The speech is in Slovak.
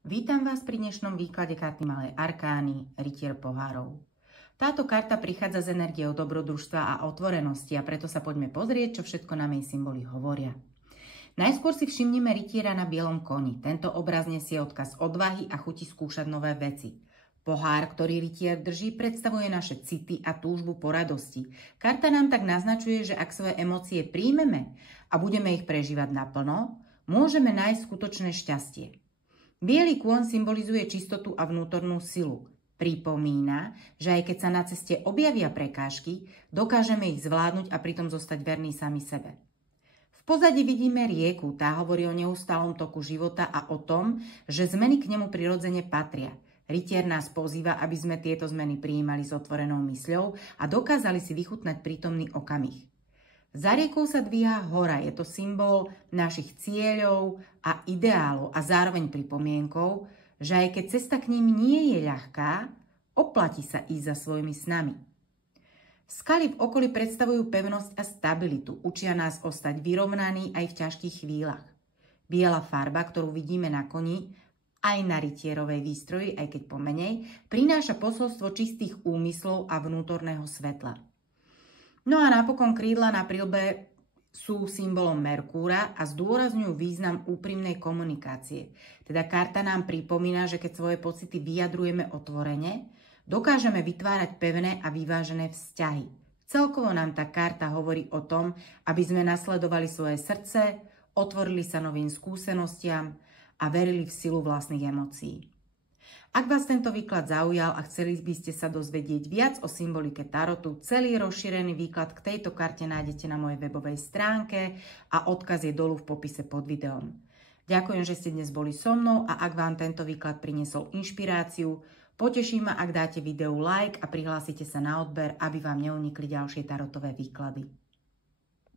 Vítam vás pri dnešnom výklade karty Malej arkány, Rytier pohárov. Táto karta prichádza z energiou dobrodružstva a otvorenosti a preto sa poďme pozrieť, čo všetko nám jej symboly hovoria. Najskôr si všimnime rytiera na bielom koni. Tento obraz nesie odkaz odvahy a chuti skúšať nové veci. Pohár, ktorý rytier drží, predstavuje naše city a túžbu po radosti. Karta nám tak naznačuje, že ak svoje emócie príjmeme a budeme ich prežívať naplno, môžeme nájsť skutočné šťastie. Bielý kôň symbolizuje čistotu a vnútornú silu. Pripomína, že aj keď sa na ceste objavia prekážky, dokážeme ich zvládnuť a pritom zostať verní sami sebe. V pozadí vidíme rieku, tá hovorí o neustálom toku života a o tom, že zmeny k nemu prirodzene patria. Rytier nás pozýva, aby sme tieto zmeny prijímali s otvorenou mysľou a dokázali si vychutnať prítomný okamih. Za riekou sa dvíha hora, je to symbol našich cieľov a ideálov a zároveň pripomienkou, že aj keď cesta k nim nie je ľahká, oplatí sa ísť za svojimi snami. Skaly v okolí predstavujú pevnosť a stabilitu, učia nás ostať vyrovnaní aj v ťažkých chvíľach. Biela farba, ktorú vidíme na koni, aj na rytierovej výstroji, aj keď pomenej, prináša posolstvo čistých úmyslov a vnútorného svetla. No a napokon krídla na prilbe sú symbolom Merkúra a zdôrazňujú význam úprimnej komunikácie. Teda karta nám pripomína, že keď svoje pocity vyjadrujeme otvorene, dokážeme vytvárať pevné a vyvážené vzťahy. Celkovo nám tá karta hovorí o tom, aby sme nasledovali svoje srdce, otvorili sa novým skúsenostiam a verili v silu vlastných emócií. Ak vás tento výklad zaujal a chceli by ste sa dozvedieť viac o symbolike tarotu, celý rozšírený výklad k tejto karte nájdete na mojej webovej stránke a odkaz je dolu v popise pod videom. Ďakujem, že ste dnes boli so mnou a ak vám tento výklad priniesol inšpiráciu, poteší ma, ak dáte videu like a prihlásite sa na odber, aby vám neunikli ďalšie tarotové výklady.